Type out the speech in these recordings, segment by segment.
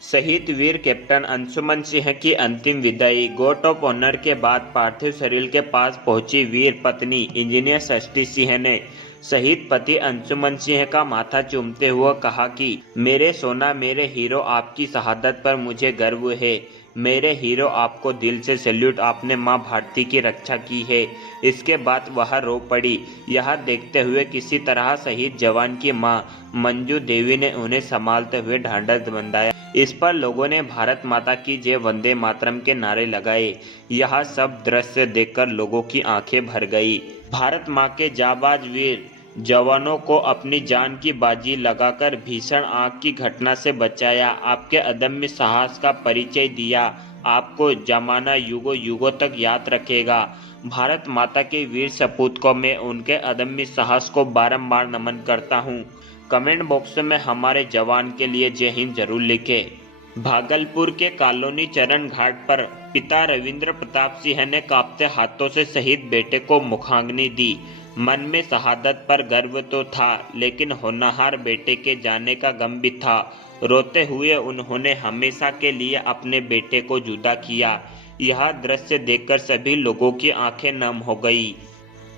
शहीद वीर कैप्टन अंशुमन सिंह की अंतिम विदाई। गोट ऑफ ऑनर के बाद पार्थिव शरीर के पास पहुंची वीर पत्नी इंजीनियर षष्ठी सिंह ने शहीद पति अंशुमन सिंह का माथा चूमते हुए कहा कि मेरे सोना, मेरे हीरो, आपकी शहादत पर मुझे गर्व है। मेरे हीरो, आपको दिल से सैल्यूट, आपने मां भारती की रक्षा की है। इसके बाद वह रो पड़ी। यह देखते हुए किसी तरह शहीद जवान की मां मंजू देवी ने उन्हें संभालते हुए ढांढस बंधाया। इस पर लोगों ने भारत माता की जय, वंदे मातरम के नारे लगाए। यह सब दृश्य देखकर लोगों की आंखें भर गई। भारत माँ के जाबाज वीर जवानों को अपनी जान की बाजी लगाकर भीषण आग की घटना से बचाया। आपके अदम्य साहस का परिचय दिया। आपको जमाना युगों युगों तक याद रखेगा। भारत माता के वीर सपूत को मैं उनके अदम्य साहस को बारंबार नमन करता हूँ। कमेंट बॉक्स में हमारे जवान के लिए जय हिंद जरूर लिखें। भागलपुर के कॉलोनी चरण घाट पर पिता रविंद्र प्रताप सिंह ने कांपते हाथों से शहीद बेटे को मुखाग्नि दी। मन में शहादत पर गर्व तो था, लेकिन होनहार बेटे के जाने का गम भी था। रोते हुए उन्होंने हमेशा के लिए अपने बेटे को जुदा किया। यह दृश्य देखकर सभी लोगों की आंखें नम हो गई।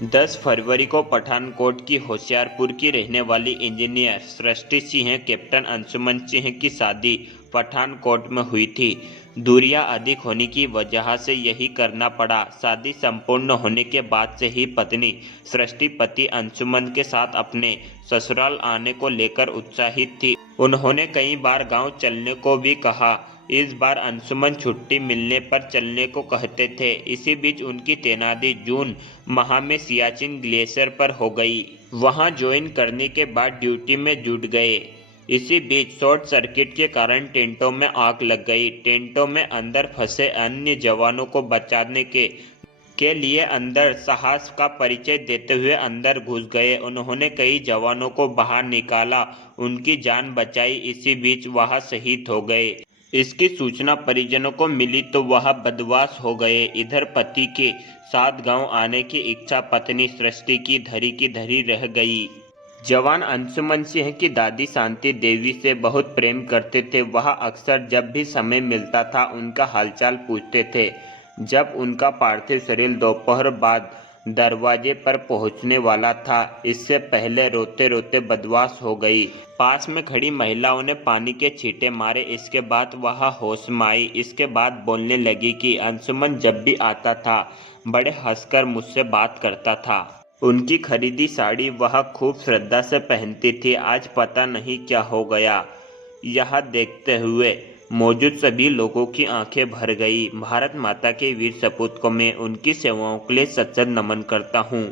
10 फरवरी को पठानकोट की होशियारपुर की रहने वाली इंजीनियर सृष्टि सिंह कैप्टन अंशुमन सिंह की शादी पठानकोट में हुई थी। दूरियां अधिक होने की वजह से यही करना पड़ा। शादी संपूर्ण होने के बाद से ही पत्नी सृष्टि पति अंशुमन के साथ अपने ससुराल आने को लेकर उत्साहित थी। उन्होंने कई बार गांव चलने को भी कहा। इस बार अंशुमन छुट्टी मिलने पर चलने को कहते थे। इसी बीच उनकी तैनाती जून माह में सियाचिन ग्लेशियर पर हो गई। वहां ज्वाइन करने के बाद ड्यूटी में जुट गए। इसी बीच शॉर्ट सर्किट के कारण टेंटों में आग लग गई। टेंटों में अंदर फंसे अन्य जवानों को बचाने के लिए अंदर साहस का परिचय देते हुए अंदर घुस गए। उन्होंने कई जवानों को बाहर निकाला, उनकी जान बचाई। इसी बीच वह शहीद हो गए। इसकी सूचना परिजनों को मिली तो वह बदमाश हो गए। इधर पति के साथ गांव आने की इच्छा पत्नी सृष्टि की धरी रह गई। जवान अंशुमन सिंह की दादी शांति देवी से बहुत प्रेम करते थे। वह अक्सर जब भी समय मिलता था उनका हालचाल पूछते थे। जब उनका पार्थिव शरीर दोपहर बाद दरवाजे पर पहुंचने वाला था, इससे पहले रोते रोते बदमाश हो गई। पास में खड़ी महिलाओं ने पानी के छींटे मारे। इसके बाद वह होश में आई। इसके बाद बोलने लगी कि अंशुमन जब भी आता था बड़े हंसकर मुझसे बात करता था। उनकी खरीदी साड़ी वह खूब श्रद्धा से पहनती थी। आज पता नहीं क्या हो गया। यह देखते हुए मौजूद सभी लोगों की आंखें भर गई। भारत माता के वीर सपूत को मैं उनकी सेवाओं के लिए सच्चा नमन करता हूँ।